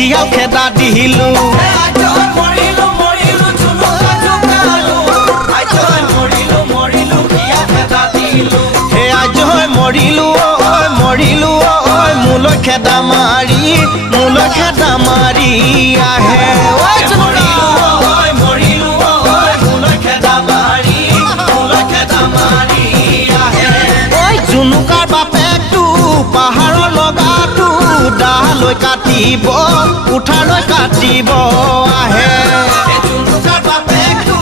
শিয়াল খেদা দিলো হে আজ মৰিলো ঐ মোলৈ খেদা মাৰি আহে ঐ জুনুকাৰ বাপেকটো পাহাৰৰ লগাটো দালৈ কাটিব উঠালৈ কাটিব আহে জুনুকাৰ বাপেকটো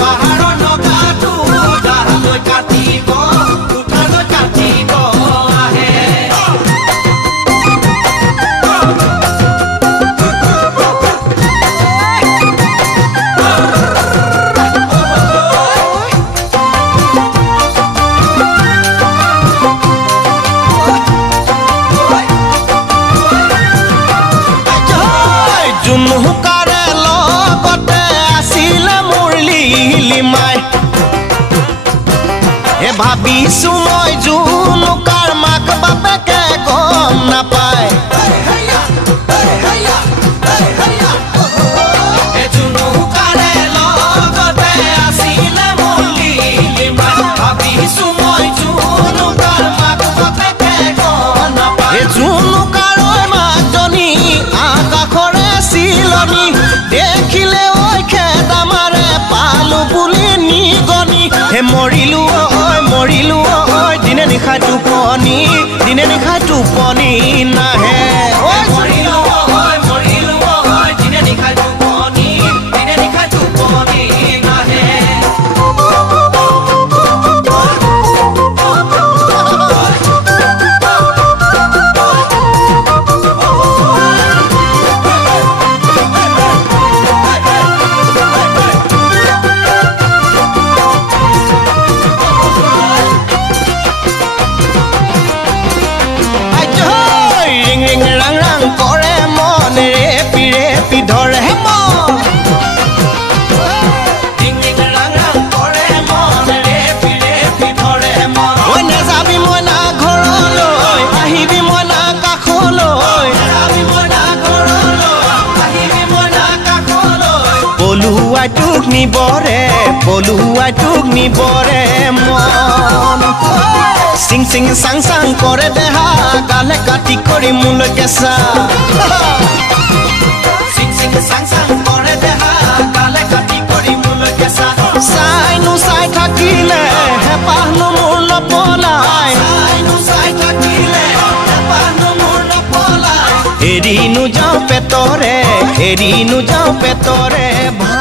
পাহাৰৰ লগাটো দালৈ কাটিব উঠালৈ কাটিব আহে জুনুকাৰে লগতে আছিলে মুৰলী মাই হে ভাবিছো মই জুনুকাৰ মাক বাপেকে গম নাপায় জুনুকাৰে লগতে আছিলে মুৰলী মাই ভাবিছো মই জুনুকাৰ মাক বাপেকে গম নাপায় জুনুকাৰ মাকজনী আকাশৰে চিলনি দেখিলে ঐ খেদা মাৰে পালো বুলি নিগনি হে মৰিলো ঐ দিনে নিশাই টোপনি নাহে মৰিলো ঐ দিনে নিশাই টোপনি নাহে কৰে মনেৰে পিৰে পিধৰে মন ঐ নেযাবি মইনা ঘৰলৈ আহিবি মইনা কাষলৈ পলুৱাই তোক নিবৰে মন সিং সিং সাং সাং করে দেহা গালে কাটি করি মূল কেসা সিং সিং সাং সাং করে দেহা গালে কাটি করি মূল কেসা সাইনু সাই থাকিলে হেপাহনো মূল নপলাই এৰিনো যাওঁ পেটৰে ভা